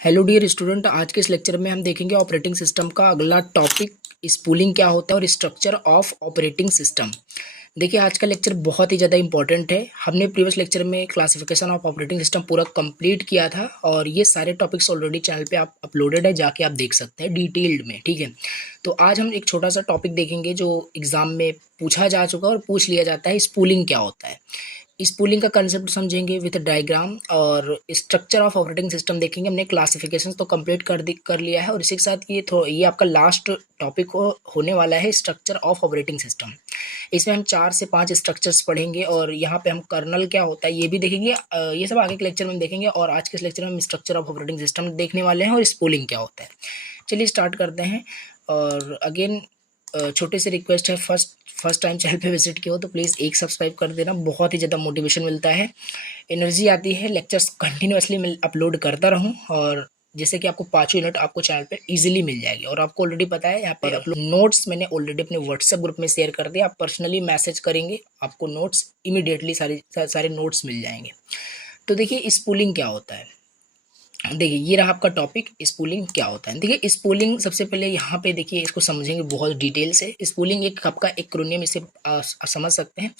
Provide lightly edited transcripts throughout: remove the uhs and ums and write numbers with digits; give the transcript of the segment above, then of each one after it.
Hello dear student, आज के इस लेक्चर में हम देखेंगे ऑपरेटिंग सिस्टम का अगला टॉपिक स्पूलिंग क्या होता है और स्ट्रक्चर ऑफ ऑपरेटिंग सिस्टम। देखिए, आज का लेक्चर बहुत ही ज़्यादा इंपॉर्टेंट है। हमने प्रीवियस लेक्चर में क्लासिफिकेशन ऑफ ऑपरेटिंग सिस्टम पूरा कंप्लीट किया था और ये सारे टॉपिक्स ऑलरेडी चैनल पे आप अपलोडेड है, जाके आप देख सकते हैं डिटेल्ड में। ठीक है, तो आज हम एक छोटा सा टॉपिक देखेंगे जो एग्जाम में पूछा जा चुका है और पूछ लिया जाता है, स्पूलिंग क्या होता है। स्पूलिंग का कंसेप्ट समझेंगे विद डायग्राम और स्ट्रक्चर ऑफ ऑपरेटिंग सिस्टम देखेंगे। हमने क्लासिफिकेशन तो कंप्लीट कर लिया है और इसी के साथ ये आपका लास्ट टॉपिक होने वाला है, स्ट्रक्चर ऑफ ऑपरेटिंग सिस्टम। इसमें हम 4 से 5 स्ट्रक्चर्स पढ़ेंगे और यहाँ पे हम कर्नल क्या होता है ये भी देखेंगे। ये सब आगे के लेक्चर में देखेंगे और आज के इस लेक्चर में हम स्ट्रक्चर ऑफ ऑपरेटिंग सिस्टम देखने वाले हैं और स्पूलिंग क्या होता है। चलिए स्टार्ट करते हैं। और अगेन छोटे से रिक्वेस्ट है, फर्स्ट टाइम चैनल पे विजिट किया हो तो प्लीज़ एक सब्सक्राइब कर देना, बहुत ही ज़्यादा मोटिवेशन मिलता है, एनर्जी आती है लेक्चर्स कंटिन्यूअसली अपलोड करता रहूं और जैसे कि आपको 5 मिनट आपको चैनल पे इजीली मिल जाएगी। और आपको ऑलरेडी पता है, यहाँ पे अपलोड नोट्स मैंने ऑलरेडी अपने व्हाट्सएप ग्रुप में शेयर कर दिया। आप पर्सनली मैसेज करेंगे, आपको नोट्स इमीडिएटली सारे नोट्स मिल जाएंगे। तो देखिए स्पूलिंग क्या होता है। देखिए ये रहा आपका टॉपिक, स्पूलिंग क्या होता है। देखिए स्पूलिंग सबसे पहले यहाँ पे देखिए इसको समझेंगे बहुत डिटेल से। स्पूलिंग एक आपका एक्रोनियम, इसे समझ सकते हैं।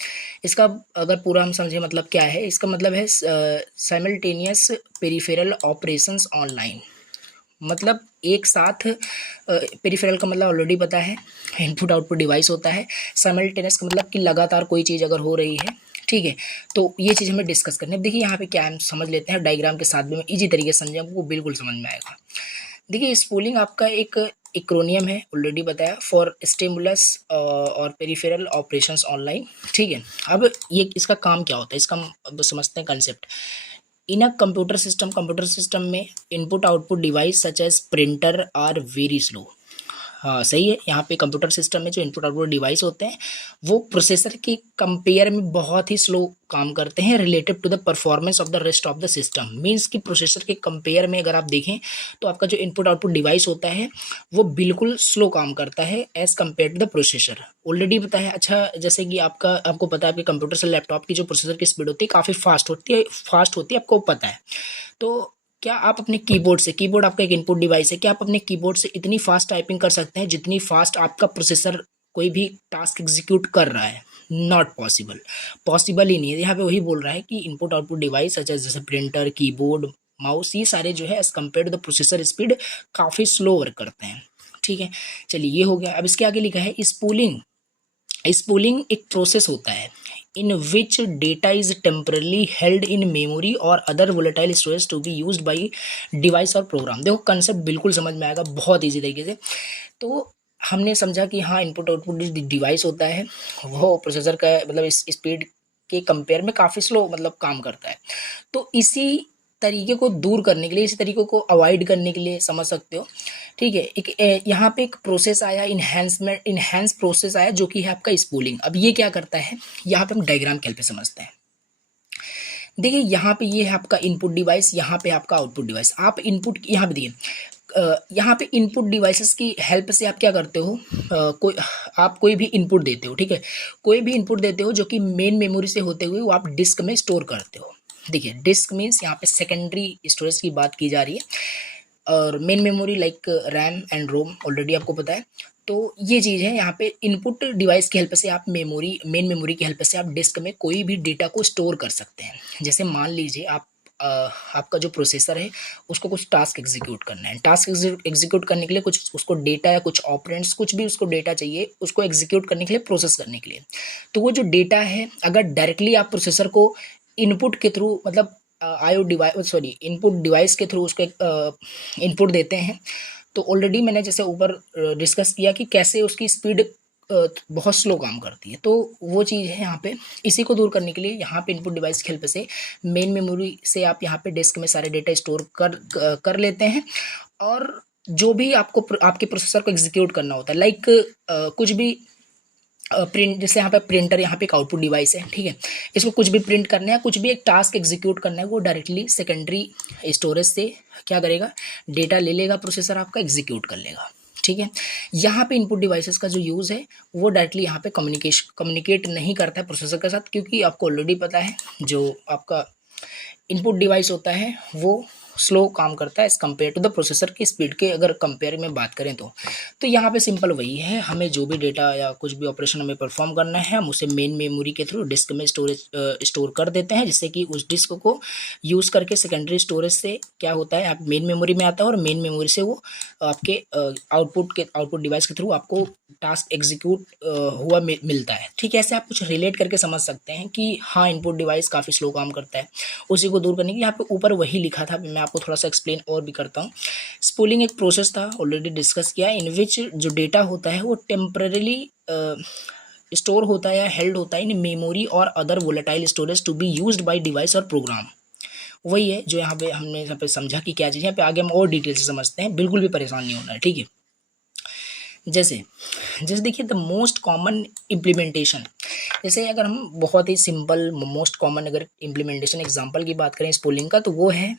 इसका अगर पूरा हम समझे मतलब क्या है, इसका मतलब है साइमल्टेनियस पेरिफेरल ऑपरेशंस ऑनलाइन। मतलब एक साथ पेरिफेरल का मतलब ऑलरेडी पता है, इनपुट आउटपुट डिवाइस होता है। साइमल्टेनियस का मतलब कि लगातार कोई चीज़ अगर हो रही है, ठीक है, तो ये चीज़ हमें डिस्कस करनी है। देखिए यहाँ पे क्या है समझ लेते हैं, डायग्राम के साथ भी मैं इजी तरीके से समझें, आपको बिल्कुल समझ में आएगा। देखिए स्पूलिंग आपका एक एक्रोनियम है, ऑलरेडी बताया, फॉर स्टिमुलस और पेरिफेरल ऑपरेशंस ऑनलाइन। ठीक है, अब ये इसका काम क्या होता है, इसका अब समझते हैं concept. In a computer system में input output device such as printer are very slow. हाँ सही है, यहाँ पे कंप्यूटर सिस्टम में जो इनपुट आउटपुट डिवाइस होते हैं वो प्रोसेसर की कंपेयर में बहुत ही स्लो काम करते हैं relative to the performance of the rest of the system. Means कि प्रोसेसर के कंपेयर में अगर आप देखें तो आपका जो इनपुट आउटपुट डिवाइस होता है वो बिल्कुल स्लो काम करता है as compare to the processor. Already पता है। अच्छा, जैसे कि आपको पता है आपके कंप्यूटर से लैपटॉप की जो प्रोसेसर की स्पीड होती है काफ़ी फास्ट होती है, आपको पता है। तो क्या आप अपने कीबोर्ड से, कीबोर्ड आपका एक इनपुट डिवाइस है, क्या आप अपने कीबोर्ड से इतनी फास्ट टाइपिंग कर सकते हैं जितनी फास्ट आपका प्रोसेसर कोई भी टास्क एग्जीक्यूट कर रहा है? नॉट पॉसिबल, पॉसिबल ही नहीं है। यहाँ पे वही बोल रहा है कि इनपुट आउटपुट डिवाइस जैसे प्रिंटर, कीबोर्ड, माउस, ये सारे जो है as compare to the processor speed काफ़ी स्लो वर्क करते हैं। ठीक है, चलिए ये हो गया। अब इसके आगे लिखा है स्पूलिंग। स्पूलिंग एक प्रोसेस होता है in which data is temporarily held in memory or other volatile storage to be used by device और program। देखो कंसेप्ट बिल्कुल समझ में आएगा बहुत इजी तरीके से। तो हमने समझा कि हाँ, इनपुट आउटपुट डिवाइस होता है, वो प्रोसेसर का मतलब इस स्पीड के कंपेयर में काफ़ी स्लो मतलब काम करता है। तो इसी तरीके को दूर करने के लिए, इसी तरीके को अवॉइड करने के लिए, समझ सकते हो, ठीक है, एक यहाँ पे एक प्रोसेस आया, इनहेंस प्रोसेस आया जो कि है आपका स्पूलिंग। अब ये क्या करता है, यहाँ पे हम डायग्राम के हेल्प से समझते हैं। देखिए यहाँ पे ये है आपका इनपुट डिवाइस, यहाँ पे आपका आउटपुट डिवाइस। आप इनपुट यहाँ पे देखिए, यहाँ पे इनपुट डिवाइसेस की हेल्प से आप क्या करते हो, आप कोई भी इनपुट देते हो, ठीक है, कोई भी इनपुट देते हो जो कि मेन मेमोरी से होते हुए वो आप डिस्क में स्टोर करते हो। देखिए डिस्क मीन्स यहाँ पे सेकेंडरी स्टोरेज की बात की जा रही है और main memory like RAM and ROM already आपको पता है। तो ये चीज़ है, यहाँ पे इनपुट डिवाइस की हेल्प से आप मेन मेमोरी की हेल्प से आप डिस्क में कोई भी डेटा को स्टोर कर सकते हैं। जैसे मान लीजिए आपका जो प्रोसेसर है उसको कुछ टास्क एग्जीक्यूट करना है, टास्क एग्जीक्यूट करने के लिए कुछ उसको डेटा या कुछ ऑपरेंड्स, कुछ भी उसको डेटा चाहिए उसको एग्जीक्यूट करने के लिए, प्रोसेस करने के लिए। तो वो जो डेटा है अगर डायरेक्टली आप प्रोसेसर को इनपुट के थ्रू मतलब इनपुट डिवाइस के थ्रू उसको इनपुट देते हैं, तो ऑलरेडी मैंने जैसे ऊपर डिस्कस किया कि कैसे उसकी स्पीड बहुत स्लो काम करती है। तो वो चीज़ है यहाँ पे। इसी को दूर करने के लिए यहाँ पे इनपुट डिवाइस की हेल्प से मेन मेमोरी से आप यहाँ पे डिस्क में सारे डेटा स्टोर कर लेते हैं और जो भी आपको आपके प्रोसेसर को एग्जीक्यूट करना होता है, लाइक कुछ भी प्रिंट, जैसे यहाँ पे प्रिंटर, यहाँ पे एक आउटपुट डिवाइस है, ठीक है, इसको कुछ भी प्रिंट करना है, कुछ भी एक टास्क एग्जीक्यूट करना है, वो डायरेक्टली सेकेंडरी स्टोरेज से क्या करेगा, डेटा ले लेगा, प्रोसेसर आपका एग्जीक्यूट कर लेगा। ठीक है, यहाँ पे इनपुट डिवाइसेस का जो यूज़ है वो डायरेक्टली यहाँ पे कम्युनिकेट नहीं करता है प्रोसेसर के साथ, क्योंकि आपको ऑलरेडी पता है जो आपका इनपुट डिवाइस होता है वो स्लो काम करता है as compare to the processor की स्पीड के अगर कंपेयर में बात करें तो यहाँ पे सिंपल वही है, हमें जो भी डेटा या कुछ भी ऑपरेशन हमें परफॉर्म करना है हम उसे मेन मेमोरी के थ्रू डिस्क में स्टोर कर देते हैं, जिससे कि उस डिस्क को यूज़ करके सेकेंडरी स्टोरेज से क्या होता है आप मेन मेमोरी में आता है और मेन मेमोरी से वो आपके आउटपुट डिवाइस के थ्रू आपको टास्क एग्जीक्यूट हुआ मिलता है। ठीक है, ऐसे आप कुछ रिलेट करके समझ सकते हैं कि हाँ इनपुट डिवाइस काफ़ी स्लो काम करता है। उसी को दूर करने के लिए यहाँ पे ऊपर वही लिखा था, मैं आपको थोड़ा सा एक्सप्लेन और भी करता हूँ। स्पूलिंग एक प्रोसेस था, ऑलरेडी डिस्कस किया, इन विच जो डेटा होता है वो टेम्पररीली स्टोर होता है या हेल्ड होता है इन मेमोरी और other volatile storage to be used by device और प्रोग्राम। वही है जो यहाँ पे हमने यहाँ पे समझा कि क्या चीज़ है। यहाँ पे आगे हम और डिटेल से समझते हैं, बिल्कुल भी परेशान नहीं होना है। ठीक है, जैसे जैसे देखिए द मोस्ट कॉमन इम्प्लीमेंटेशन, जैसे अगर हम बहुत ही सिंपल मोस्ट कॉमन अगर इम्प्लीमेंटेशन एग्जांपल की बात करें स्पूलिंग का, तो वो है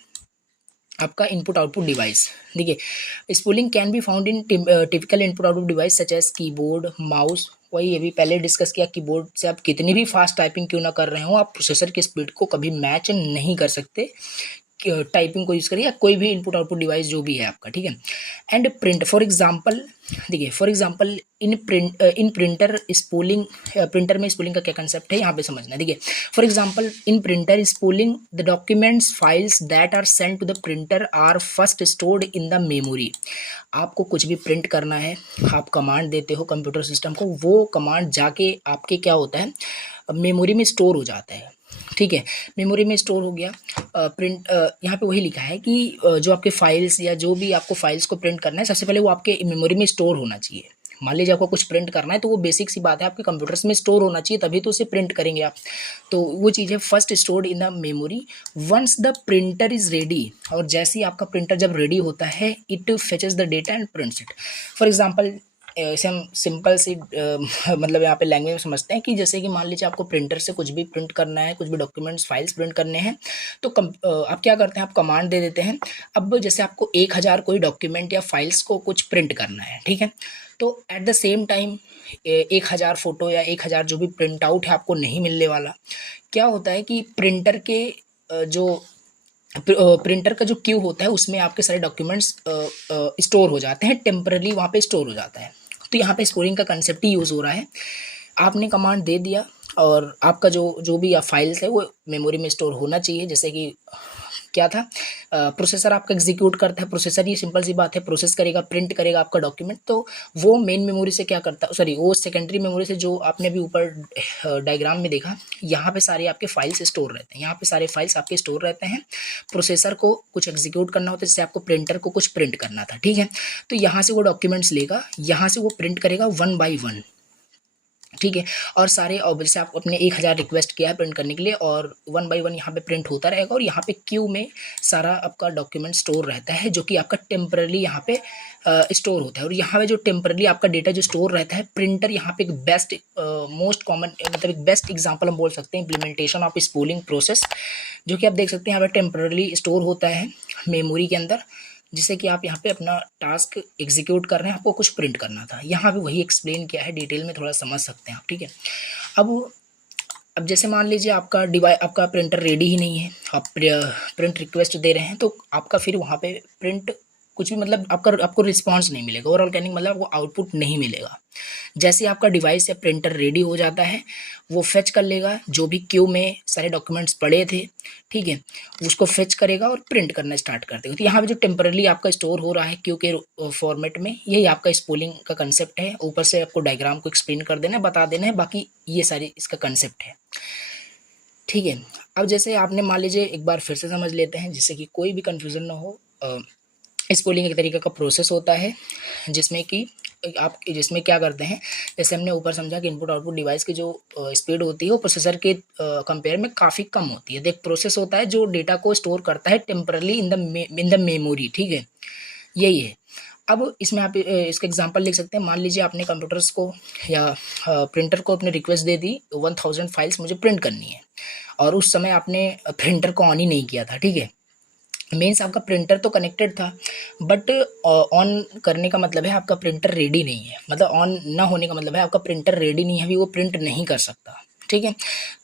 आपका इनपुट आउटपुट डिवाइस। देखिए spooling can be found in typical input output device such as keyboard, mouse. वही अभी पहले डिस्कस किया, कीबोर्ड से आप कितनी भी फास्ट टाइपिंग क्यों ना कर रहे हो, आप प्रोसेसर की स्पीड को कभी मैच नहीं कर सकते टाइपिंग को यूज़ करिए या कोई भी इनपुट आउटपुट डिवाइस जो भी है आपका। ठीक है, एंड प्रिंट फॉर एग्जांपल, देखिए for example in printer spooling, printer में स्पूलिंग का क्या कंसेप्ट है यहाँ पे समझना। देखिए for example in printer spooling the documents files that are sent to the printer are first stored in the memory. आपको कुछ भी प्रिंट करना है, आप कमांड देते हो कंप्यूटर सिस्टम को, वो कमांड जाके आपके क्या होता है मेमोरी में स्टोर हो जाता है। ठीक है, मेमोरी में स्टोर हो गया। प्रिंट यहाँ पे वही लिखा है कि जो आपके फाइल्स या जो भी आपको फाइल्स को प्रिंट करना है सबसे पहले वो आपके मेमोरी में स्टोर होना चाहिए। मान लीजिए आपको कुछ प्रिंट करना है तो वो बेसिक सी बात है आपके कंप्यूटर्स में स्टोर होना चाहिए, तभी तो उसे प्रिंट करेंगे आप। तो वो चीज़ है first stored in the memory once the printer is ready, और जैसे ही आपका प्रिंटर जब रेडी होता है it fetches the data and prints it. For example ऐसे हम सिंपल सी मतलब यहाँ पे लैंग्वेज में समझते हैं कि जैसे कि मान लीजिए आपको प्रिंटर से कुछ भी प्रिंट करना है, कुछ भी डॉक्यूमेंट्स फाइल्स प्रिंट करने हैं, तो आप क्या करते हैं, आप कमांड दे देते हैं। अब जैसे आपको 1000 कोई डॉक्यूमेंट या फाइल्स को कुछ प्रिंट करना है, ठीक है, तो at the same time 1000 photo या 1000 जो भी प्रिंट आउट है आपको नहीं मिलने वाला। क्या होता है कि प्रिंटर के जो प्रिंटर का जो क्यू होता है उसमें आपके सारे डॉक्यूमेंट्स स्टोर हो जाते हैं, टेम्पररी वहाँ पे स्टोर हो जाता है। तो यहाँ पे स्टोरिंग का कंसेप्ट ही यूज़ हो रहा है। आपने कमांड दे दिया और आपका जो भी फाइल्स है वो मेमोरी में स्टोर होना चाहिए। जैसे कि क्या था, प्रोसेसर आपका एग्जीक्यूट करता है, प्रोसेसर ये सिंपल सी बात है प्रोसेस करेगा, प्रिंट करेगा आपका डॉक्यूमेंट, तो वो मेन मेमोरी से क्या करता है, सॉरी वो सेकेंडरी मेमोरी से जो आपने अभी ऊपर डायग्राम में देखा, यहाँ पे सारे आपके फाइल्स स्टोर रहते हैं, यहाँ पे सारे फाइल्स आपके स्टोर रहते हैं। प्रोसेसर को कुछ एग्जीक्यूट करना होता है, जैसे आपको प्रिंटर को कुछ प्रिंट करना था, ठीक है, तो यहाँ से वो डॉक्यूमेंट्स लेगा, यहाँ से वो प्रिंट करेगा 1 बाई 1, ठीक है, और सारे जैसे आप अपने 1000 रिक्वेस्ट किया है प्रिंट करने के लिए और 1 बाई 1 यहाँ पे प्रिंट होता रहेगा और यहाँ पे क्यू में सारा आपका डॉक्यूमेंट स्टोर रहता है जो कि आपका टेम्पररी यहाँ पे स्टोर होता है। और यहाँ पे जो टेम्पररी आपका डेटा जो स्टोर रहता है, प्रिंटर यहाँ पे एक बेस्ट मोस्ट कॉमन मतलब एक बेस्ट एग्जांपल हम बोल सकते हैं इम्प्लीमेंटेशन ऑफ स्पूलिंग प्रोसेस, जो कि आप देख सकते हैं यहाँ पे टेम्पररी स्टोर होता है मेमोरी के अंदर, जिससे कि आप यहाँ पे अपना टास्क एग्जीक्यूट कर रहे हैं, आपको कुछ प्रिंट करना था। यहाँ पे वही एक्सप्लेन किया है, डिटेल में थोड़ा समझ सकते हैं आप, ठीक है। अब जैसे मान लीजिए आपका प्रिंटर रेडी ही नहीं है, आप प्रिंट रिक्वेस्ट दे रहे हैं, तो आपका फिर वहाँ पे प्रिंट कुछ भी मतलब आपको रिस्पॉन्स नहीं मिलेगा, ओवरऑल कहने का मतलब आपको आउटपुट नहीं मिलेगा। जैसे आपका डिवाइस या प्रिंटर रेडी हो जाता है वो फेच कर लेगा जो भी क्यू में सारे डॉक्यूमेंट्स पड़े थे, ठीक है, उसको फेच करेगा और प्रिंट करना स्टार्ट कर देगा। तो यहाँ पे जो टेम्पररी आपका स्टोर हो रहा है क्यू के फॉर्मेट में, यही आपका स्पूलिंग का कंसेप्ट है। ऊपर से आपको डायग्राम को एक्सप्लेन कर देना है, बता देना है, बाकी ये सारी इसका कंसेप्ट है, ठीक है। अब जैसे आपने मान लीजिए एक बार फिर से समझ लेते हैं जिससे कि कोई भी कन्फ्यूज़न ना हो। स्पूलिंग एक तरीके का प्रोसेस होता है जिसमें क्या करते हैं, जैसे हमने ऊपर समझा कि इनपुट आउटपुट डिवाइस की जो स्पीड होती है वो प्रोसेसर के कंपेयर में काफ़ी कम होती है। एक प्रोसेस होता है जो डेटा को स्टोर करता है टेम्परली इन द मेमोरी, ठीक है, यही है। अब इसमें आप इसका एग्जांपल लिख सकते हैं। मान लीजिए आपने कंप्यूटर्स को या प्रिंटर को अपने रिक्वेस्ट दे दी 1000 फाइल्स मुझे प्रिंट करनी है, और उस समय आपने प्रिंटर को ऑन ही नहीं किया था, ठीक है, मीन्स आपका प्रिंटर तो कनेक्टेड था बट ऑन करने का मतलब है आपका प्रिंटर रेडी नहीं है, मतलब ऑन ना होने का मतलब है आपका प्रिंटर रेडी नहीं है, अभी वो प्रिंट नहीं कर सकता, ठीक है।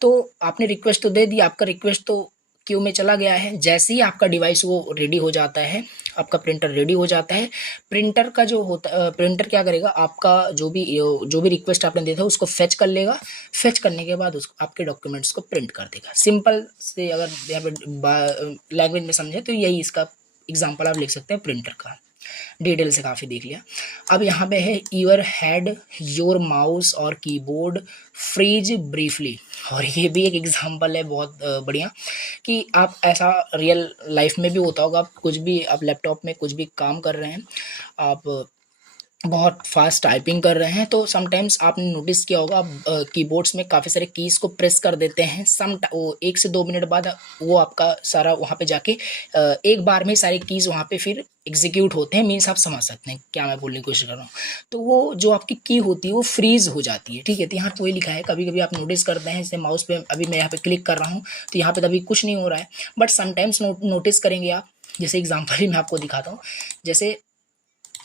तो आपने रिक्वेस्ट तो दे दी, आपका रिक्वेस्ट तो क्यू में चला गया है। जैसे ही आपका डिवाइस वो रेडी हो जाता है, आपका प्रिंटर रेडी हो जाता है, प्रिंटर का जो होता प्रिंटर क्या करेगा, आपका जो भी रिक्वेस्ट आपने दिया था उसको फेच कर लेगा। फेच करने के बाद उसको आपके डॉक्यूमेंट्स को प्रिंट कर देगा। सिंपल से अगर यहाँ पे लैंग्वेज में समझे तो यही इसका एग्जाम्पल आप लिख सकते हैं प्रिंटर का। डिटेल से काफ़ी देख लिया। अब यहाँ पे है यूर हेड योर माउस और कीबोर्ड फ्रीज ब्रीफली, और ये भी एक एग्जांपल है बहुत बढ़िया कि आप ऐसा रियल लाइफ में भी होता होगा। आप कुछ भी आप लैपटॉप में कुछ भी काम कर रहे हैं, आप बहुत फास्ट टाइपिंग कर रहे हैं, तो समटाइम्स आपने नोटिस किया होगा आप कीबोर्ड्स में काफ़ी सारे कीज़ को प्रेस कर देते हैं। वो 1 से 2 मिनट बाद वो आपका सारा वहाँ पे जाके एक बार में सारे कीज़ वहाँ पे फिर एग्जीक्यूट होते हैं। मीन्स आप समझ सकते हैं क्या मैं बोलने की कोशिश कर रहा हूँ। तो वो जो आपकी की होती है वो फ्रीज हो जाती है, ठीक है। तो यहाँ पे वही लिखा है, कभी कभी आप नोटिस करते हैं जैसे माउस पे अभी मैं यहाँ पे क्लिक कर रहा हूँ तो यहाँ पे तभी कुछ नहीं हो रहा है, बट समटाइम्स नोटिस करेंगे आप। जैसे एग्जाम्पल ही मैं आपको दिखाता हूँ। जैसे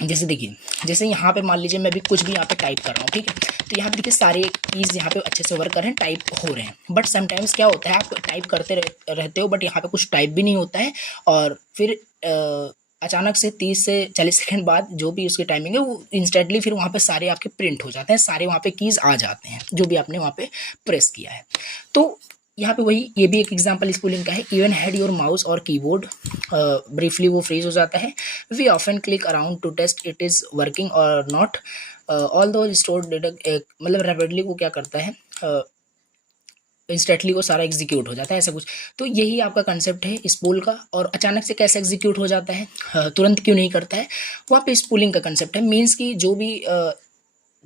जैसे देखिए, जैसे यहाँ पे मान लीजिए मैं अभी कुछ भी यहाँ पे टाइप कर रहा हूँ, ठीक है। तो यहाँ पे देखिए सारे कीज़ यहाँ पे अच्छे से वर्क कर रहे हैं, टाइप हो रहे हैं। बट समटाइम्स क्या होता है, आप टाइप करते रहते हो बट यहाँ पे कुछ टाइप भी नहीं होता है, और फिर अचानक से 30 से 40 सेकंड बाद जो भी उसकी टाइमिंग है वो इंस्टेंटली फिर वहाँ पे सारे आपके प्रिंट हो जाते हैं, सारे वहाँ पे कीज़ आ जाते हैं जो भी आपने वहाँ पे प्रेस किया है। तो यहाँ पे वही ये भी एक एग्जांपल स्पूलिंग का है। इवन हेड योर माउस और कीबोर्ड ब्रीफली वो फ्रीज हो जाता है। We often click around to test it is working और not, although store data, मतलब रैपिडली वो क्या करता है, इंस्टेंटली वो सारा एग्जीक्यूट हो जाता है, ऐसा कुछ। तो यही आपका कंसेप्ट है स्पूल का। और अचानक से कैसे एग्जीक्यूट हो जाता है, तुरंत क्यों नहीं करता है, वहाँ पे स्पूलिंग का कंसेप्ट है। मीन्स कि जो भी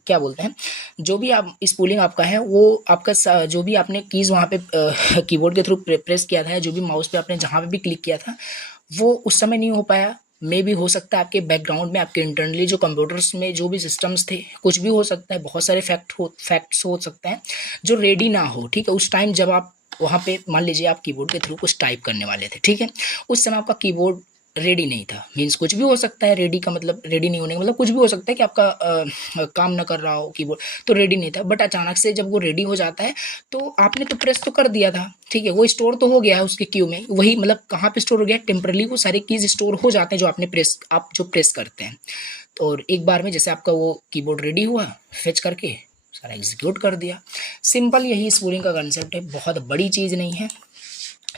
क्या बोलते हैं, जो भी आप स्पूलिंग आपका है वो आपका जो भी आपने कीज़ वहाँ पे कीबोर्ड के थ्रू प्रेस किया था, जो भी माउस पे आपने जहाँ पे भी क्लिक किया था वो उस समय नहीं हो पाया। मे भी हो सकता है आपके बैकग्राउंड में, आपके इंटरनली जो कंप्यूटर्स में जो भी सिस्टम्स थे, कुछ भी हो सकता है, बहुत सारे फैक्ट्स हो सकते हैं जो रेडी ना हो, ठीक है। उस टाइम जब आप वहाँ पे मान लीजिए आप कीबोर्ड के थ्रू कुछ टाइप करने वाले थे, ठीक है, उस समय आपका कीबोर्ड रेडी नहीं था। मीन्स कुछ भी हो सकता है, रेडी का मतलब रेडी नहीं होने का मतलब कुछ भी हो सकता है कि आपका काम ना कर रहा हो कीबोर्ड, तो रेडी नहीं था। बट अचानक से जब वो रेडी हो जाता है तो आपने तो प्रेस तो कर दिया था, ठीक है, वो स्टोर तो हो गया है उसके क्यू में। वही मतलब कहाँ पे स्टोर हो गया, टेम्परली वो सारे कीज स्टोर हो जाते हैं जो आपने आप जो प्रेस करते हैं। तो और एक बार में जैसे आपका वो कीबोर्ड रेडी हुआ, फेच करके सारा एग्जीक्यूट कर दिया। सिंपल यही स्पूलिंग का कंसेप्ट है, बहुत बड़ी चीज़ नहीं है,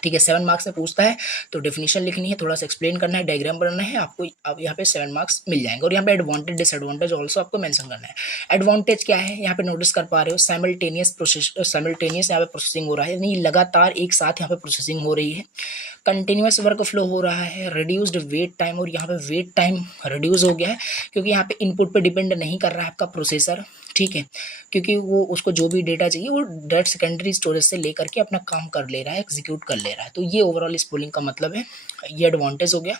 ठीक है। 7 मार्क्स से पूछता है तो डेफिनेशन लिखनी है, थोड़ा सा एक्सप्लेन करना है, डायग्राम बनाना है, आपको आप यहाँ पे 7 मार्क्स मिल जाएंगे। और यहाँ पे एडवांटेज डिसएडवांटेज ऑल्सो आपको मेंशन करना है। एडवांटेज क्या है, यहाँ पे नोटिस कर पा रहे हो साइमल्टेनियस यहाँ पे प्रोसेसिंग हो रहा है, यानी लगातार एक साथ यहाँ पे प्रोसेसिंग हो रही है। कंटिन्यूस वर्क फ्लो हो रहा है। रिड्यूस्ड वेट टाइम, और यहाँ पे वेट टाइम रिड्यूस हो गया है क्योंकि यहाँ पे इनपुट पे डिपेंड नहीं कर रहा है आपका प्रोसेसर, ठीक है, क्योंकि वो उसको जो भी डेटा चाहिए वो डायरेक्ट सेकेंडरी स्टोरेज से लेकर के अपना काम कर ले रहा है, एग्जीक्यूट कर ले रहा है। तो ये ओवरऑल स्पूलिंग का मतलब है, ये एडवांटेज हो गया,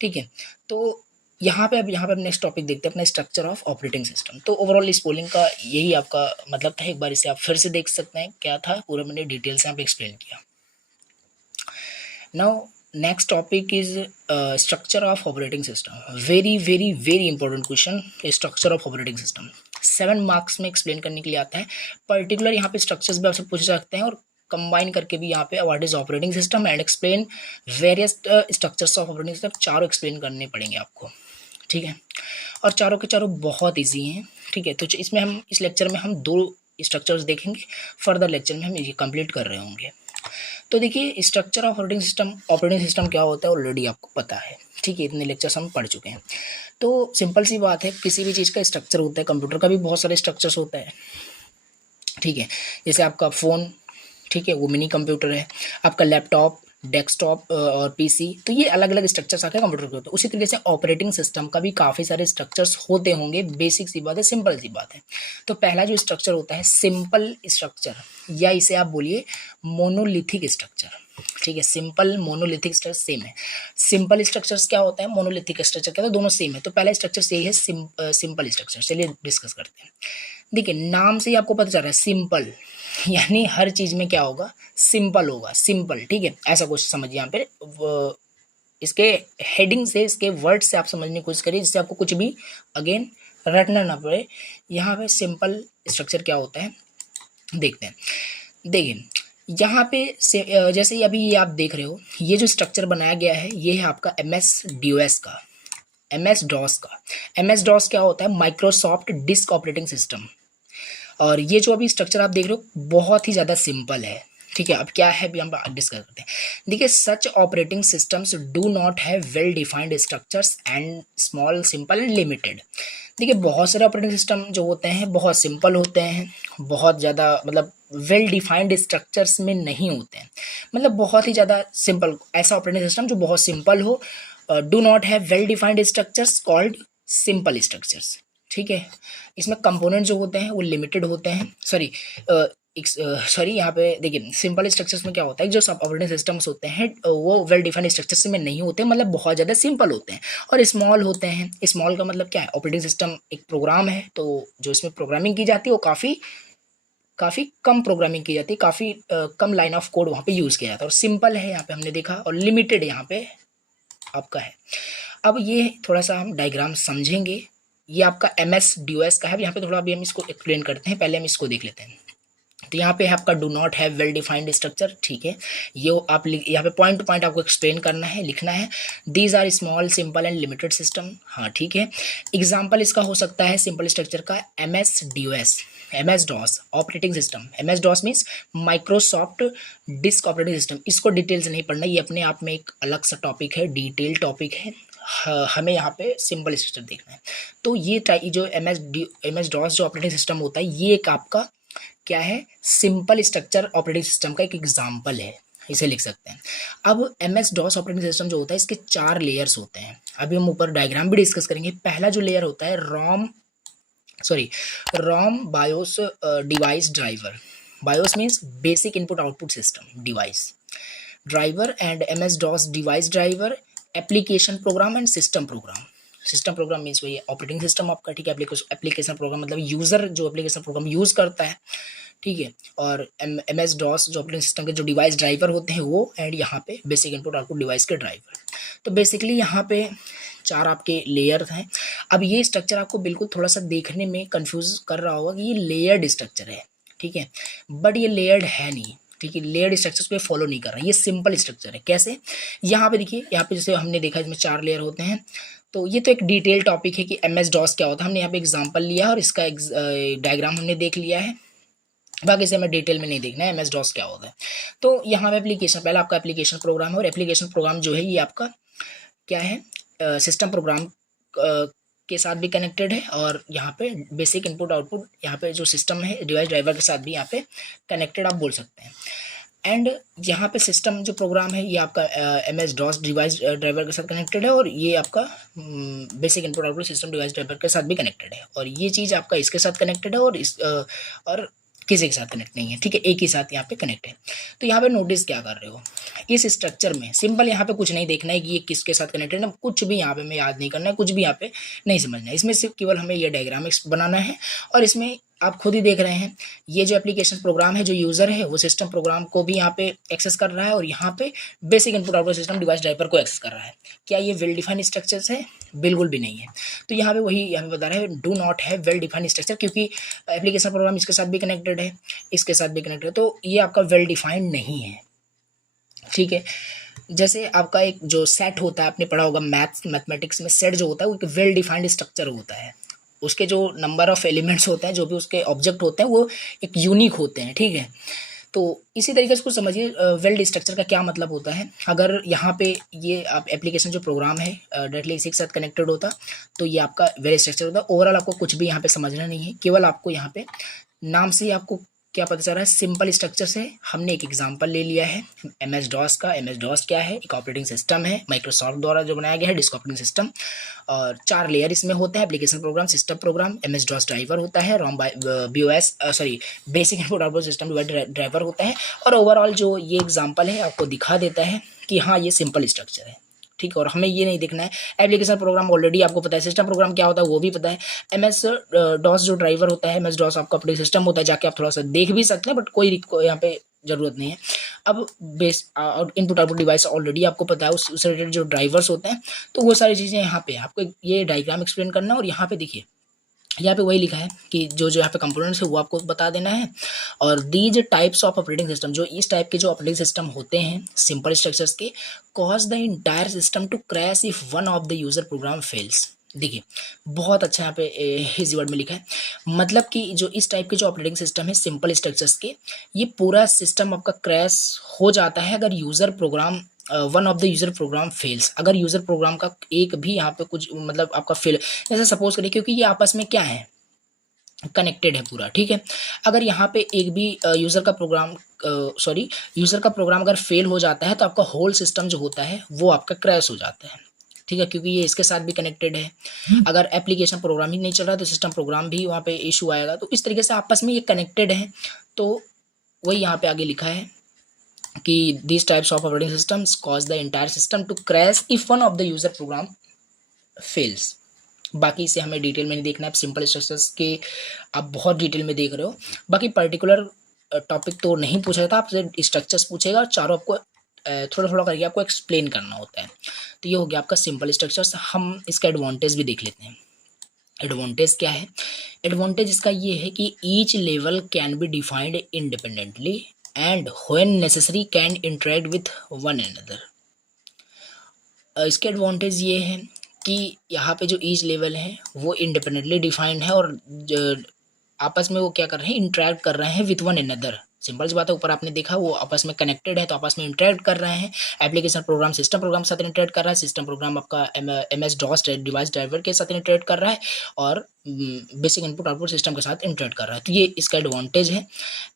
ठीक है। तो यहाँ पे अब नेक्स्ट टॉपिक देखते हैं अपना स्ट्रक्चर ऑफ ऑपरेटिंग सिस्टम। तो ओवरऑल स्पूलिंग का यही आपका मतलब था। एक बार इसे आप फिर से देख सकते हैं क्या था, पूरा मैंने डिटेल से यहाँ पे एक्सप्लेन किया। Now next topic is structure of operating system. Very very very important question, structure of operating system 7 marks में एक्सप्लेन करने के लिए आता है। पर्टिकुलर यहाँ पे स्ट्रक्चर्स भी आपसे पूछ सकते हैं और कंबाइन करके भी यहाँ पे what is operating system and explain various structures of operating system, चारों एक्सप्लेन करने पड़ेंगे आपको, ठीक है। और चारों के चारों बहुत ईजी हैं, ठीक है। तो इसमें हम इस लेक्चर में हम 2 स्ट्रक्चर्स देखेंगे, फर्दर लेक्चर में हम ये कंप्लीट कर रहे होंगे। तो देखिए स्ट्रक्चर ऑफ ऑपरेटिंग सिस्टम क्या होता है ऑलरेडी आपको पता है, ठीक है, इतने लेक्चर्स हम पढ़ चुके हैं। तो सिंपल सी बात है, किसी भी चीज़ का स्ट्रक्चर होता है, कंप्यूटर का भी बहुत सारे स्ट्रक्चर्स होता है, ठीक है। जैसे आपका फ़ोन, ठीक है, वो मिनी कंप्यूटर है, आपका लैपटॉप, डेस्कटॉप और पीसी, तो ये अलग अलग स्ट्रक्चर्स आके कंप्यूटर के होते हैं। उसी तरीके से ऑपरेटिंग सिस्टम का भी काफ़ी सारे स्ट्रक्चर्स होते होंगे, बेसिक सी बात है, सिंपल सी बात है। तो पहला जो स्ट्रक्चर होता है सिंपल स्ट्रक्चर, या इसे आप बोलिए मोनोलिथिक स्ट्रक्चर, ठीक है। सिंपल मोनोलिथिक स्ट्रक्चर सेम है। सिंपल स्ट्रक्चर्स क्या होता है, मोनोलिथिक स्ट्रक्चर क्या होता है, दोनों सेम है। तो पहला स्ट्रक्चर यही है सिंपल स्ट्रक्चर। चलिए डिस्कस करते हैं। देखिए नाम से ही आपको पता चल रहा है सिंपल, यानी हर चीज़ में क्या होगा, सिंपल होगा, सिंपल, ठीक है। ऐसा कुछ समझिए यहाँ पे, इसके हेडिंग से, इसके वर्ड से आप समझने की कोशिश करिए जिससे आपको कुछ भी अगेन रटना ना पड़े। यहाँ पे सिंपल स्ट्रक्चर क्या होता है देखते हैं। देखिए यहाँ पे से जैसे ही अभी ये आप देख रहे हो, ये जो स्ट्रक्चर बनाया गया है ये है आपका MS DOS का, MS DOS का। MS DOS क्या होता है? Microsoft disk operating system. और ये जो अभी स्ट्रक्चर आप देख रहे हो बहुत ही ज़्यादा सिंपल है, ठीक है। अब क्या है अभी हम डिस्कस करते हैं। देखिए, such operating systems do not have well defined structures and small, simple and limited. देखिए, बहुत सारे ऑपरेटिंग सिस्टम जो होते हैं बहुत सिंपल होते हैं, बहुत ज़्यादा मतलब वेल डिफाइंड स्ट्रक्चर्स में नहीं होते हैं, मतलब बहुत ही ज़्यादा सिंपल ऐसा ऑपरेटिंग सिस्टम जो बहुत सिंपल हो। Do not have well defined structures called simple structures, ठीक है। इसमें कंपोनेंट जो होते हैं वो लिमिटेड होते हैं, सॉरी यहाँ पे देखिए, सिंपल स्ट्रक्चर्स में क्या होता है, जो सब ऑपरेटिंग सिस्टम्स होते हैं वो वेल डिफाइंड स्ट्रक्चर्स में नहीं होते, मतलब बहुत ज़्यादा सिंपल होते हैं। और स्मॉल होते हैं। स्मॉल का मतलब क्या है? ऑपरेटिंग सिस्टम एक प्रोग्राम है, तो जो इसमें प्रोग्रामिंग की जाती है वो काफ़ी कम प्रोग्रामिंग की जाती है, काफ़ी कम लाइन ऑफ कोड वहाँ पे यूज़ किया जाता है। और सिंपल है यहाँ पे हमने देखा, और लिमिटेड यहाँ पे आपका है। अब ये थोड़ा सा हम डायग्राम समझेंगे। ये आपका MS DOS का है। यहाँ पे थोड़ा अभी हम इसको एक्सप्लेन करते हैं, पहले हम इसको देख लेते हैं। तो यहाँ पे है आपका do not have well defined structure, ठीक है। ये आप यहाँ पे पॉइंट टू पॉइंट आपको एक्सप्लेन करना है, लिखना है। These are small, simple and limited system, हाँ ठीक है। एग्जाम्पल इसका हो सकता है सिंपल स्ट्रक्चर का MS DOS, MS DOS operating system. MS DOS means Microsoft disk operating system. इसको डिटेल से नहीं पढ़ना, ये अपने आप में एक अलग सा टॉपिक है, डिटेल टॉपिक है। हमें यहाँ पे सिंपल स्ट्रक्चर देखना है। तो ये जो MS DOS जो ऑपरेटिंग सिस्टम होता है, ये एक आपका क्या है? सिंपल स्ट्रक्चर ऑपरेटिंग सिस्टम का एक एग्जाम्पल है, इसे लिख सकते हैं। अब MS DOS ऑपरेटिंग सिस्टम जो होता है इसके 4 लेयर्स होते हैं। अभी हम ऊपर डायग्राम भी डिस्कस करेंगे। पहला जो लेयर होता है ROM BIOS device driver. BIOS means basic input output system device driver, and MS DOS device driver, application program and system program. System program means वही ऑपरेटिंग सिस्टम आपका, ठीक है। एप्लीकेशन प्रोग्राम मतलब यूज़र जो application program use करता है, ठीक है। और MS DOS जो ऑपरेटिंग सिस्टम के जो डिवाइस ड्राइवर होते हैं वो, एंड यहाँ पे बेसिक इनपुट आउटपुट डिवाइस के ड्राइवर। तो बेसिकली यहाँ पे 4 आपके लेयर हैं। अब ये स्ट्रक्चर आपको बिल्कुल थोड़ा सा देखने में कंफ्यूज कर रहा होगा कि ये लेयर्ड स्ट्रक्चर है, ठीक है, बट ये लेयर्ड है नहीं, ठीक है। लेयर्ड स्ट्रक्चर्स पे फॉलो नहीं कर रहा है, ये सिंपल स्ट्रक्चर है। कैसे? यहाँ पे देखिए, यहाँ पे जैसे हमने देखा इसमें 4 लेयर होते हैं। तो ये तो एक डिटेल टॉपिक है कि MS DOS क्या होता है, हमने यहाँ पे एग्जांपल लिया और इसका डायग्राम हमने देख लिया है, बाकी से हमें डिटेल में नहीं देखना है MS DOS क्या होता है। तो यहाँ पे एप्लीकेशन, पहला आपका एप्लीकेशन प्रोग्राम है, और एप्लीकेशन प्रोग्राम जो है ये आपका क्या है? सिस्टम प्रोग्राम के साथ भी कनेक्टेड है, और यहाँ पे बेसिक इनपुट आउटपुट यहाँ पे जो सिस्टम है डिवाइस ड्राइवर के साथ भी यहाँ पे कनेक्टेड आप बोल सकते हैं। एंड यहाँ पे सिस्टम जो प्रोग्राम है ये आपका MS DOS डिवाइस ड्राइवर के साथ कनेक्टेड है, और ये आपका basic input output system device driver के साथ भी कनेक्टेड है, और ये चीज़ आपका इसके साथ कनेक्टेड है, और किसी के साथ कनेक्ट नहीं है, ठीक है, एक ही साथ यहाँ पे कनेक्ट है। तो यहाँ पे नोटिस क्या कर रहे हो, इस स्ट्रक्चर में सिंपल यहाँ पे कुछ नहीं देखना है कि ये किसके साथ कनेक्टेड है, कुछ भी यहाँ पे हमें याद नहीं करना है, कुछ भी यहाँ पे नहीं समझना है। इसमें सिर्फ केवल हमें ये डायग्राम बनाना है, और इसमें आप खुद ही देख रहे हैं ये जो एप्लीकेशन प्रोग्राम है, जो यूज़र है वो सिस्टम प्रोग्राम को भी यहाँ पे एक्सेस कर रहा है, और यहाँ पे basic input output system device driver को एक्सेस कर रहा है। क्या ये वेल डिफाइंड स्ट्रक्चर्स है? बिल्कुल भी नहीं है। तो यहाँ पे वही यहाँ पे बता रहे हैं, do not have well defined structure, क्योंकि एप्लीकेशन प्रोग्राम इसके साथ भी कनेक्टेड है, इसके साथ भी कनेक्टेड है, तो ये आपका वेल डिफाइंड नहीं है, ठीक है। जैसे आपका एक जो सेट होता है, आपने पढ़ा होगा मैथमेटिक्स में, सेट जो होता है वो एक वेल डिफाइंड स्ट्रक्चर होता है। उसके जो नंबर ऑफ एलिमेंट्स होते हैं, जो भी उसके ऑब्जेक्ट होते हैं, वो एक यूनिक होते हैं, ठीक है। तो इसी तरीके से कुछ समझिए वेल स्ट्रक्चर का क्या मतलब होता है। अगर यहाँ पे ये आप एप्लीकेशन जो प्रोग्राम है डायरेक्टली इसी के साथ कनेक्टेड होता, तो ये आपका वेल स्ट्रक्चर होता। ओवरऑल आपको कुछ भी यहाँ पे समझना नहीं है, केवल आपको यहाँ पे नाम से ही आपको क्या पता चल रहा है, सिंपल स्ट्रक्चर से। हमने एक एग्जांपल ले लिया है MS DOS का। MS DOS क्या है? एक ऑपरेटिंग सिस्टम है, माइक्रोसॉफ्ट द्वारा जो बनाया गया है, डिस्क ऑपरेटिंग सिस्टम, और 4 लेयर इसमें होते हैं, application program, system program, MS DOS driver होता है, basic input output system driver होता है। और ओवरऑल जो ये एग्जाम्पल है आपको दिखा देता है कि हाँ ये सिंपल स्ट्रक्चर है, ठीक है। और हमें ये नहीं देखना है एप्लीकेशन प्रोग्राम ऑलरेडी आपको पता है, सिस्टम प्रोग्राम क्या होता है वो भी पता है। MS DOS जो ड्राइवर होता है, MS DOS आपका ऑपरेटिंग सिस्टम होता है, जाके आप थोड़ा सा देख भी सकते हैं, बट कोई यहाँ पे जरूरत नहीं है। अब base input output device already आपको पता है, उस रिलेटेड जो ड्राइवर्स होते हैं, तो वो सारी चीज़ें यहाँ पे आपको ये डायग्राम एक्सप्लेन करना है। और यहाँ पे देखिए यहाँ पे वही लिखा है कि जो जो यहाँ पे कंपोनेंट्स है वो आपको बता देना है। और these types of operating system, जो इस टाइप के जो ऑपरेटिंग सिस्टम होते हैं सिंपल स्ट्रक्चर्स के, cause the entire system to crash if one of the user program fails. देखिए बहुत अच्छा यहाँ पे इजी वर्ड में लिखा है, मतलब कि जो इस टाइप के जो ऑपरेटिंग सिस्टम है सिंपल स्ट्रक्चर्स के, ये पूरा सिस्टम आपका क्रैश हो जाता है अगर user program one of the user program fails, अगर यूज़र प्रोग्राम का एक भी यहाँ पे कुछ मतलब आपका फेल, जैसे सपोज करिए क्योंकि ये आपस में क्या है, कनेक्टेड है पूरा, ठीक है। अगर यहाँ पे एक भी यूज़र का प्रोग्राम यूज़र का प्रोग्राम अगर फेल हो जाता है तो आपका होल सिस्टम जो होता है वो आपका क्रैश हो जाता है, ठीक है, क्योंकि ये इसके साथ भी कनेक्टेड है। अगर एप्लीकेशन प्रोग्राम ही नहीं चल रहा तो सिस्टम प्रोग्राम भी वहाँ पे इशू आएगा। तो इस तरीके से आपस में ये कनेक्टेड है। तो वही यहाँ पे आगे लिखा है कि these types of operating systems cause the entire system to crash if one of the user program fails। बाकी इसे हमें डिटेल में नहीं देखना है, सिंपल स्ट्रक्चर्स के आप बहुत डिटेल में देख रहे हो। बाकी पर्टिकुलर टॉपिक तो नहीं पूछा जाता, आपसे स्ट्रक्चर्स पूछेगा और चारों आपको थोड़ा थोड़ा करके आपको एक्सप्लेन करना होता है। तो ये हो गया आपका सिंपल स्ट्रक्चर्स। हम इसका एडवांटेज भी देख लेते हैं। एडवांटेज क्या है? एडवांटेज इसका ये है कि each level can be defined independently and when necessary can interact with one another. इसके एडवांटेज ये है कि यहाँ पे जो ईच लेवल है वो इंडिपेंडेंटली डिफाइंड है और आपस में वो क्या कर रहे हैं, इंटरेक्ट कर रहे हैं विथ वन अनदर। सिंपल सी बात है, ऊपर आपने देखा वो आपस में कनेक्टेड है तो आपस में इंटरेक्ट कर रहे हैं। एप्लीकेशन प्रोग्राम सिस्टम प्रोग्राम के साथ इंटरेक्ट कर रहा है, सिस्टम प्रोग्राम आपका MS DOS डिवाइस ड्राइवर के साथ इंटरेक्ट कर रहा है और बेसिक इनपुट आउटपुट सिस्टम के साथ इंटरेक्ट कर रहा है। तो ये इसका एडवांटेज है।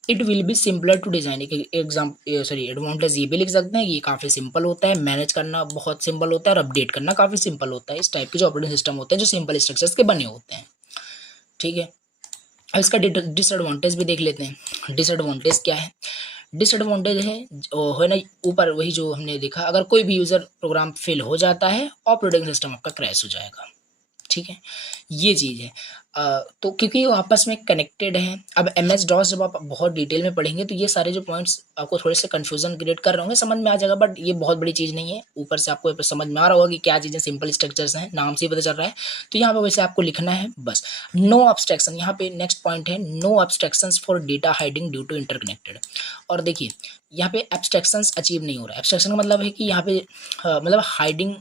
It will be simpler to design, advantage ये भी लिख सकते हैं कि ये काफ़ी सिंपल होता है, मैनेज करना बहुत सिंपल होता है और अपडेट करना काफ़ी सिंपल होता है। इस टाइप के जो ऑपरेटिंग सिस्टम होते हैं जो सिंपल स्ट्रक्चर्स के बने होते हैं, ठीक है। अब इसका डिसएडवांटेज भी देख लेते हैं। डिसएडवांटेज क्या है? डिसएडवांटेज है ना, ऊपर वही जो हमने देखा, अगर कोई भी यूज़र प्रोग्राम फेल हो जाता है ऑपरेटिंग सिस्टम आपका क्रैश हो जाएगा, ठीक है, ये चीज़ है। तो क्योंकि वो आपस में कनेक्टेड हैं। अब MS DOS जब आप बहुत डिटेल में पढ़ेंगे तो ये सारे जो पॉइंट्स आपको थोड़े से कन्फ्यूजन क्रिएट कर रहे होंगे, समझ में आ जाएगा, बट ये बहुत बड़ी चीज़ नहीं है। ऊपर से आपको समझ में आ रहा होगा कि क्या चीज़ें सिंपल स्ट्रक्चर्स हैं, नाम से ही पता चल रहा है। तो यहाँ पे वैसे आपको लिखना है बस नो अब्स्ट्रैक्शन। यहाँ पे नेक्स्ट पॉइंट है no abstractions for data hiding due to interconnected. और देखिए यहाँ पे एब्स्ट्रैक्शंस अचीव नहीं हो रहा है। एब्स्ट्रैक्शन का मतलब है कि यहाँ पे मतलब हाइडिंग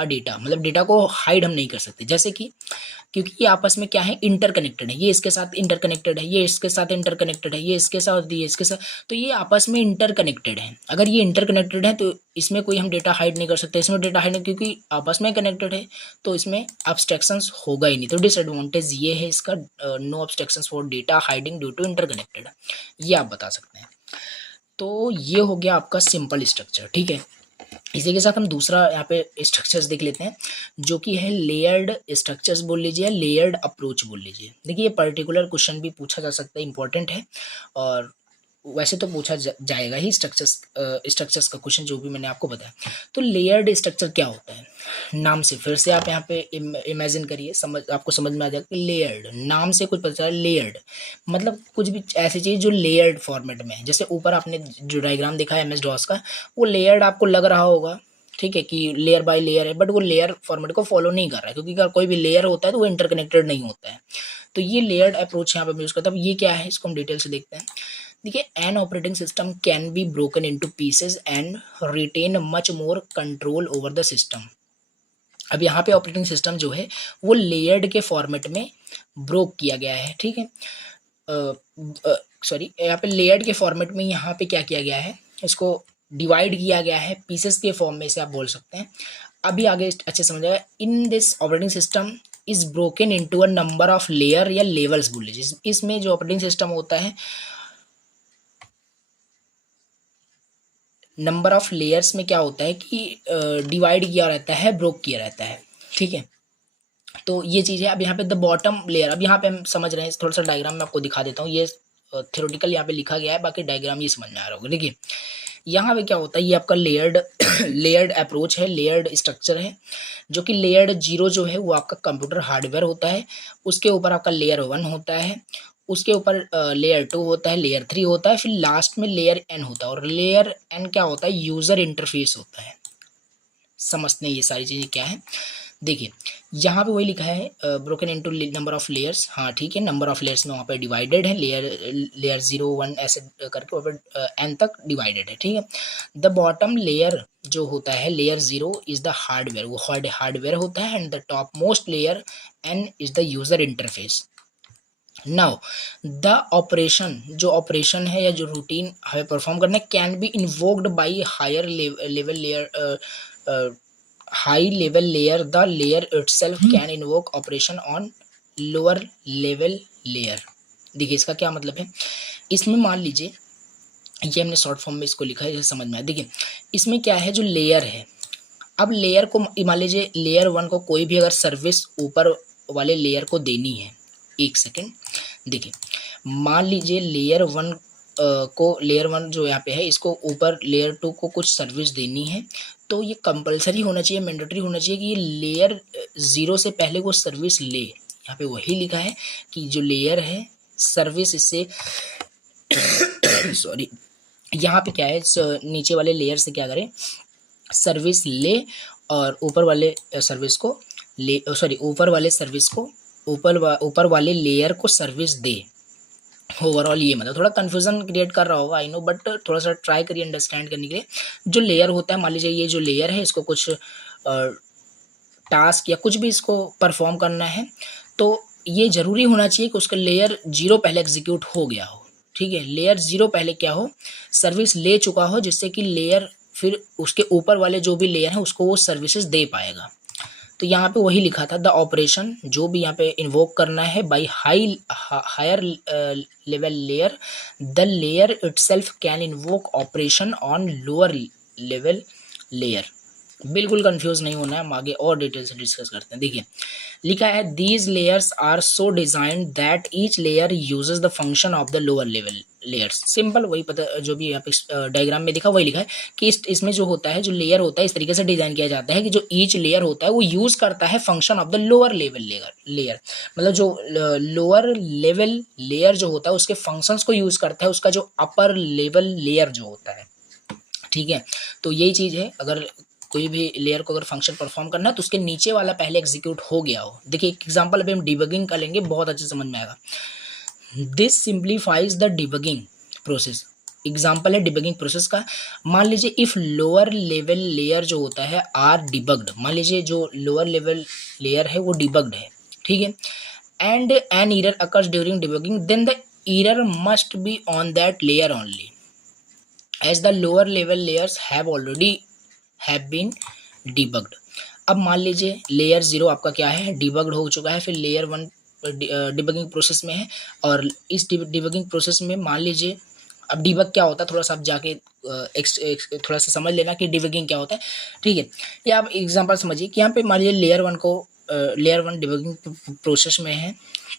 डेटा, मतलब डेटा को हाइड हम नहीं कर सकते, जैसे कि क्योंकि ये आपस में क्या है, इंटरकनेक्टेड है। ये इसके साथ इंटरकनेक्टेड है, ये इसके साथ इंटरकनेक्टेड है, ये इसके साथ, ये इसके साथ, तो ये आपस में इंटरकनेक्टेड है। अगर ये इंटरकनेक्टेड है तो इसमें कोई हम डेटा हाइड नहीं कर सकते, इसमें डेटा हाइड नहीं, क्योंकि आपस में कनेक्टेड है तो इसमें अब्स्ट्रैक्शंस होगा ही नहीं। तो डिसएडवांटेज ये है इसका, no abstractions for data hiding due to interconnected, ये आप बता सकते हैं। तो ये हो गया आपका सिंपल स्ट्रक्चर, ठीक है। इसी के साथ हम दूसरा यहाँ पे स्ट्रक्चर्स देख लेते हैं, जो कि है लेयर्ड स्ट्रक्चर्स बोल लीजिए, लेयर्ड अप्रोच बोल लीजिए। देखिए ये पर्टिकुलर क्वेश्चन भी पूछा जा सकता है, इंपॉर्टेंट है और वैसे तो पूछा जाएगा ही स्ट्रक्चर्स का क्वेश्चन जो भी मैंने आपको बताया। तो लेयर्ड स्ट्रक्चर क्या होता है? नाम से फिर से आप यहाँ पे इमेजिन करिए, आपको समझ में आ जाएगा कि लेयर्ड, नाम से कुछ पता चला, लेयर्ड मतलब कुछ भी ऐसी चीज़ जो लेयर्ड फॉर्मेट में है। जैसे ऊपर आपने जो डायग्राम देखा है MS DOS का, वो लेयर्ड आपको लग रहा होगा, ठीक है, कि लेयर बाय लेयर है, बट वो लेयर फॉर्मेट को फॉलो नहीं कर रहा है, क्योंकि अगर कोई भी लेयर होता है तो वो इंटरकनेक्टेड नहीं होता है। तो ये लेयर्ड अप्रोच यहाँ पे यूज़ करता है। अब ये क्या है, इसको हम डिटेल से देखते हैं। देखिए an operating system can be broken into pieces and retain much more control over the system. अब यहाँ पे ऑपरेटिंग सिस्टम जो है वो लेयर्ड के फॉर्मेट में ब्रोक किया गया है, ठीक है, यहाँ पे लेयर्ड के फॉर्मेट में यहाँ पे क्या किया गया है, इसको डिवाइड किया गया है पीसेस के फॉर्म में से आप बोल सकते हैं। अभी आगे अच्छे समझ आएगा। In this operating system is broken into a number of layer या लेवल्स बोल लीजिए। इसमें जो ऑपरेटिंग सिस्टम होता है नंबर ऑफ लेयर्स में क्या होता है कि डिवाइड किया रहता है, ब्रोक किया रहता है, ठीक है। तो ये चीज़ है। अब यहाँ पे द बॉटम लेयर, अब यहाँ पे हम समझ रहे हैं, थोड़ा सा डायग्राम में आपको दिखा देता हूँ। ये थ्योरेटिकल यहाँ पे लिखा गया है, बाकी डायग्राम ये समझ में आ रहा होगा। देखिए यहाँ पे क्या होता है, ये आपका लेयर्ड लेयर्ड अप्रोच है, लेयर्ड स्ट्रक्चर है, जो कि लेयर्ड 0 जो है वो आपका कंप्यूटर हार्डवेयर होता है, उसके ऊपर आपका लेयर 1 होता है, उसके ऊपर लेयर 2 होता है, लेयर 3 होता है, फिर लास्ट में लेयर N होता है। और लेयर N क्या होता है, यूज़र इंटरफेस होता है। समझते हैं ये सारी चीज़ें क्या है। देखिए यहाँ पे वही लिखा है broken into number of layers. हाँ ठीक है, नंबर ऑफ लेयर्स में वहाँ पे डिवाइडेड है, लेयर 0 1 ऐसे करके वहाँ पे एन तक डिवाइडेड है। ठीक है, द बॉटम लेयर जो होता है लेयर 0 इज द हार्डवेयर, वो हार्डवेयर होता है, and the top most layer N is the user interface. Now the operation, जो ऑपरेशन है या जो रूटीन हमें परफॉर्म करना है, can be invoked by higher level layer, high level layer. The layer itself can invoke operation on lower level layer. देखिए इसका क्या मतलब है, इसमें मान लीजिए ये हमने शॉर्ट फॉर्म में इसको लिखा है, जैसे समझ में आया। देखिए इसमें क्या है, जो लेयर है, अब लेयर को मान लीजिए लेयर 1 को कोई भी अगर सर्विस ऊपर वाले लेयर को देनी है, एक सेकेंड देखिए, मान लीजिए लेयर 1 को, लेयर 1 जो यहाँ पे है इसको ऊपर लेयर 2 को कुछ सर्विस देनी है, तो ये कंपलसरी होना चाहिए, मैंडेटरी होना चाहिए कि ये लेयर 0 से पहले वो सर्विस ले। यहाँ पे वही लिखा है कि जो लेयर है सर्विस इससे सॉरी, यहाँ पे क्या है, नीचे वाले लेयर से क्या करें, सर्विस ले, और ऊपर वाले सर्विस को ले, सॉरी ऊपर वाले सर्विस को ऊपर वाले लेयर को सर्विस दे। ओवरऑल ये मतलब थोड़ा कन्फ्यूजन क्रिएट कर रहा होगा, आई नो, बट थोड़ा सा ट्राई करिए अंडरस्टैंड करने के लिए। जो लेयर होता है, मान लीजिए ये जो लेयर है इसको कुछ टास्क या कुछ भी इसको परफॉर्म करना है, तो ये ज़रूरी होना चाहिए कि उसका लेयर 0 पहले एग्जीक्यूट हो गया हो। ठीक है, लेयर 0 पहले क्या हो, सर्विस ले चुका हो, जिससे कि लेयर फिर उसके ऊपर वाले जो भी लेयर हैं उसको वो सर्विसेज दे पाएगा। तो यहाँ पे वही लिखा था, द ऑपरेशन जो भी यहाँ पे इन्वोक करना है by higher level layer, the layer itself can invoke operation on lower level layer. बिल्कुल कंफ्यूज नहीं होना है, हम आगे और डिटेल से डिस्कस करते हैं। देखिए लिखा है, these layers are so designed that each layer uses the function of the lower level layers. Simple वही पता, जो भी यहाँ पे डायग्राम में दिखा वही लिखा है कि इसमें जो होता है, जो लेयर होता है, इस तरीके से डिजाइन किया जाता है कि जो ईच लेयर होता है वो यूज करता है function of the lower level layer, मतलब जो लोअर लेवल लेयर जो होता है उसके फंक्शंस को यूज करता है उसका जो अपर लेवल लेयर जो होता है। ठीक है, तो यही चीज़ है, अगर कोई भी लेयर को अगर फंक्शन परफॉर्म करना है तो उसके नीचे वाला पहले एग्जीक्यूट हो गया हो। देखिए एक एग्जांपल अभी हम डिबगिंग का लेंगे, बहुत अच्छे समझ में आएगा। This simplifies the debugging process. Example है डिबगिंग प्रोसेस का। मान लीजिए इफ लोअर लेवल लेयर जो होता है आर डिबग्ड, मान लीजिए जो लोअर लेवल लेयर है वो डिबग्ड है, ठीक है, and an error occurs during debugging, then the error must be on that layer only as the lower level layers have been debugged. अब मान लीजिए लेयर 0 आपका क्या है, डिबग्ड हो चुका है, फिर लेयर 1 डिबगिंग प्रोसेस में है, और इस डिबगिंग प्रोसेस में मान लीजिए, अब डिबग क्या होता है थोड़ा सा आप जाके थोड़ा सा समझ लेना कि डिबगिंग क्या होता है। ठीक है, ये आप एग्जांपल समझिए कि यहाँ पे मान लीजिए लेयर 1 डिबगिंग प्रोसेस में है,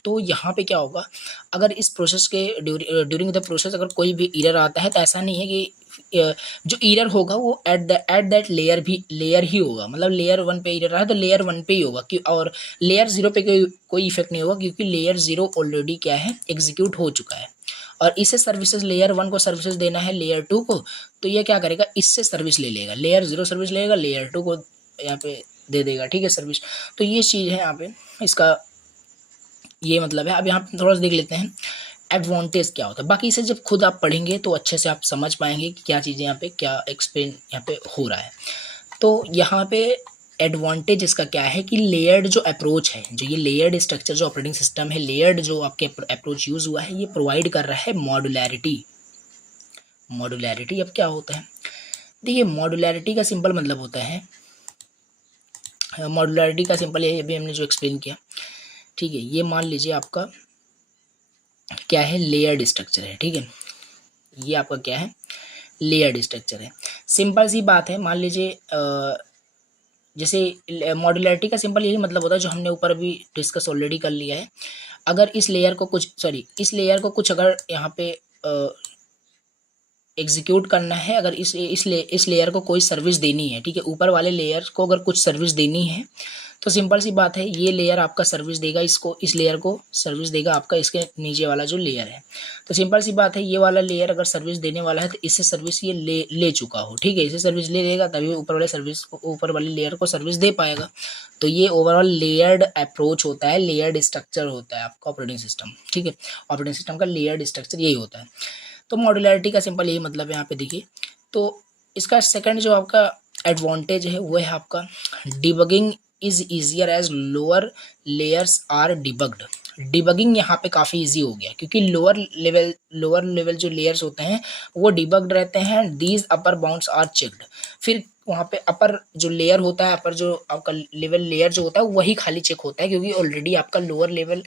तो यहाँ पे क्या होगा, अगर इस प्रोसेस के ड्यूरिंग द प्रोसेस अगर कोई भी एरर आता है तो ऐसा नहीं है कि जो एरर होगा वो एट दैट लेयर ही होगा, मतलब लेयर 1 पे एरर रहा है तो लेयर 1 पे ही होगा, और लेयर 0 पे कोई इफेक्ट नहीं होगा, क्योंकि लेयर 0 ऑलरेडी क्या है, एग्जीक्यूट हो चुका है, और इसे सर्विसेज लेयर 1 को सर्विसेज देना है लेयर 2 को, तो ये क्या करेगा, इससे सर्विस ले लेगा, लेयर 0 सर्विस लेगा, लेयर 2 को यहाँ पे दे देगा। ठीक है, सर्विस। तो ये चीज़ है यहाँ पे, इसका ये मतलब है। अब यहाँ पे थोड़ा सा देख लेते हैं एडवांटेज क्या होता है, बाकी इसे जब खुद आप पढ़ेंगे तो अच्छे से आप समझ पाएंगे कि क्या चीज़ें यहाँ पे क्या एक्सप्लेन यहाँ पे हो रहा है। तो यहाँ पे एडवांटेज इसका क्या है कि लेयर्ड जो अप्रोच है, जो ये लेयर्ड स्ट्रक्चर जो ऑपरेटिंग सिस्टम है, लेयर्ड जो आपके अप्रोच यूज़ हुआ है, ये प्रोवाइड कर रहा है मॉडुलैरिटी। मॉडुलैरिटी अब क्या होता है, देखिए मॉडुलैरिटी का सिंपल मतलब होता है, मॉडुलैरिटी का सिंपल ये अभी हमने जो एक्सप्लेन किया। ठीक है, ये मान लीजिए आपका क्या है, लेयर्ड स्ट्रक्चर है। ठीक है, ये आपका क्या है, लेयर्ड स्ट्रक्चर है। सिंपल सी बात है, मान लीजिए जैसे मॉड्युलैरिटी का सिंपल यही मतलब होता है जो हमने ऊपर अभी डिस्कस ऑलरेडी कर लिया है। अगर इस लेयर को कुछ अगर यहाँ पे एग्जीक्यूट करना है, अगर इस लेयर को कोई सर्विस देनी है, ठीक है, ऊपर वाले लेयर को अगर कुछ सर्विस देनी है, तो सिंपल सी बात है, ये लेयर आपका सर्विस देगा इसको, इस लेयर को सर्विस देगा आपका इसके नीचे वाला जो लेयर है। तो सिंपल सी बात है, ये वाला लेयर अगर सर्विस देने वाला है तो इससे सर्विस ये ले चुका हो, ठीक है, इससे सर्विस ले लेगा तभी ऊपर वाले लेयर को सर्विस दे पाएगा। तो ये ओवरऑल लेयर्ड अप्रोच होता है, लेयर्ड स्ट्रक्चर होता है आपका ऑपरेटिंग सिस्टम, ठीक है। ऑपरेटिंग सिस्टम का लेयर्ड स्ट्रक्चर यही होता है। तो मॉड्यूलैरिटी का सिंपल यही मतलब है यहाँ पे देखिए। तो इसका सेकंड जो आपका एडवांटेज है वो है आपका debugging is easier as lower layers are debugged. Debugging यहाँ पे काफ़ी इजी हो गया क्योंकि लोअर लेवल जो लेयर्स होते हैं वो डिबग्ड रहते हैं, these upper bounds are checked. फिर वहाँ पे अपर जो लेयर होता है, अपर जो आपका लेवल लेयर जो होता है वही खाली चेक होता है क्योंकि ऑलरेडी आपका लोअर लेवल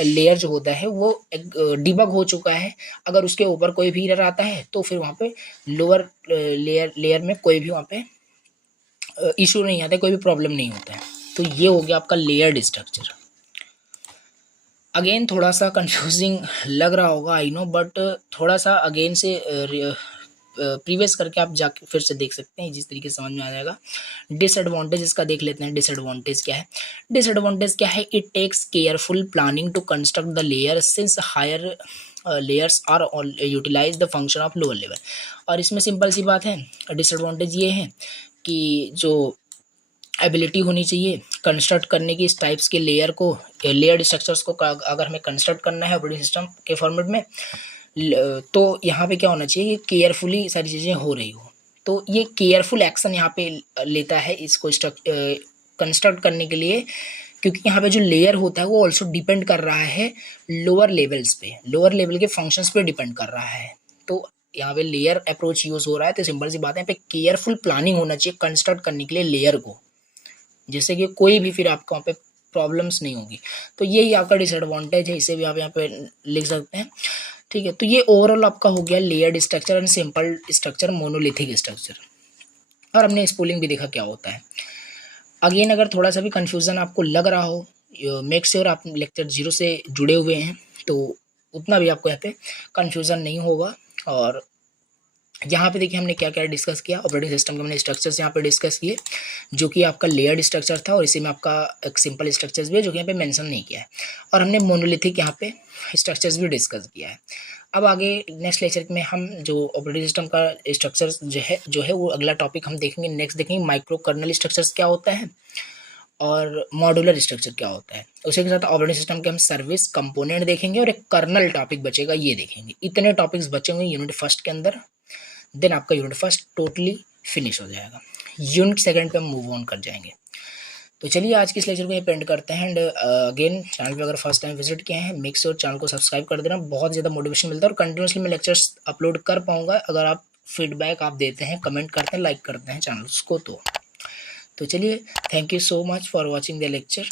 लेयर जो होता है वो डिबग हो चुका है। अगर उसके ऊपर कोई भी एरर आता है तो फिर वहाँ पे लोअर लेयर में कोई भी वहाँ पे इशू नहीं आता है, कोई भी प्रॉब्लम नहीं होता है। तो ये हो गया आपका लेयर्ड स्ट्रक्चर। अगेन थोड़ा सा कंफ्यूजिंग लग रहा होगा आई नो, बट थोड़ा सा अगेन से प्रीवियस करके आप जाके फिर से देख सकते हैं, जिस तरीके से समझ में आ जाएगा। डिसएडवांटेज इसका देख लेते हैं। डिसएडवांटेज क्या है? डिसएडवांटेज क्या है? It takes careful planning to construct the layer since higher layers are utilize the function of lower level. और इसमें सिंपल सी बात है, डिसएडवांटेज ये है कि जो एबिलिटी होनी चाहिए कंस्ट्रक्ट करने की इस टाइप्स के लेयर को, लेयर्ड स्ट्रक्चर्स को अगर हमें कंस्ट्रक्ट करना है ऑपरेटिंग सिस्टम के फॉर्मेट में, तो यहाँ पे क्या होना चाहिए कि केयरफुली सारी चीज़ें हो रही हो। तो ये केयरफुल एक्शन यहाँ पे लेता है इसको कंस्ट्रक्ट करने के लिए, क्योंकि यहाँ पे जो लेयर होता है वो ऑल्सो डिपेंड कर रहा है लोअर लेवल्स पे, लोअर लेवल के फंक्शंस पे डिपेंड कर रहा है। तो यहाँ पे लेयर अप्रोच यूज़ हो रहा है, तो सिंपल सी बात है यहाँ पे केयरफुल प्लानिंग होना चाहिए कंस्ट्रक्ट करने के लिए लेयर को, जिससे कि कोई भी फिर आपको वहाँ पे प्रॉब्लम्स नहीं होगी। तो यही आपका डिसएडवांटेज है, इसे भी आप यहाँ पे लिख सकते हैं, ठीक है। तो ये ओवरऑल आपका हो गया layered structure and simple structure, monolithic structure. और हमने स्पूलिंग भी देखा क्या होता है। अगेन अगर थोड़ा सा भी कन्फ्यूज़न आपको लग रहा हो, मेक श्योर आप लेक्चर 0 से जुड़े हुए हैं, तो उतना भी आपको यहाँ पे कन्फ्यूज़न नहीं होगा। और यहाँ पे देखिए हमने क्या क्या डिस्कस किया, ऑपरेटिंग सिस्टम के हमने स्ट्रक्चर्स यहाँ पे डिस्कस किए, जो कि आपका लेयर्ड स्ट्रक्चर था, और इसी में आपका एक सिंपल स्ट्रक्चर्स भी है जो कि यहाँ पे मेंशन नहीं किया है। और हमने मोनोलिथिक यहाँ पे स्ट्रक्चर्स भी डिस्कस किया है। अब आगे नेक्स्ट लेक्चर में हम जो ऑपरेटिंग सिस्टम का स्ट्रक्चर जो है वो अगला टॉपिक हम देखेंगे, नेक्स्ट देखेंगे माइक्रो कर्नल स्ट्रक्चर्स क्या होता है और मॉड्यूलर स्ट्रक्चर क्या होता है। उसी के साथ ऑपरेटिंग सिस्टम के हम सर्विस कंपोनेंट देखेंगे और एक कर्नल टॉपिक बचेगा, ये देखेंगे। इतने टॉपिक्स बचे हुए यूनिट फर्स्ट के अंदर, देन आपका यूनिट फर्स्ट टोटली फिनिश हो जाएगा। यूनिट सेकंड पे हम मूव ऑन कर जाएंगे। तो चलिए आज के इस लेक्चर को ये पेंड करते हैं। एंड अगेन चैनल पे अगर फर्स्ट टाइम विजिट किए हैं, मेक श्योर चैनल को सब्सक्राइब कर देना, बहुत ज़्यादा मोटिवेशन मिलता है और कंटिन्यूसली मैं लेक्चर्स अपलोड कर पाऊंगा अगर आप फीडबैक आप देते हैं, कमेंट करते हैं, लाइक करते हैं चैनल्स को। तो चलिए, thank you so much for watching the lecture.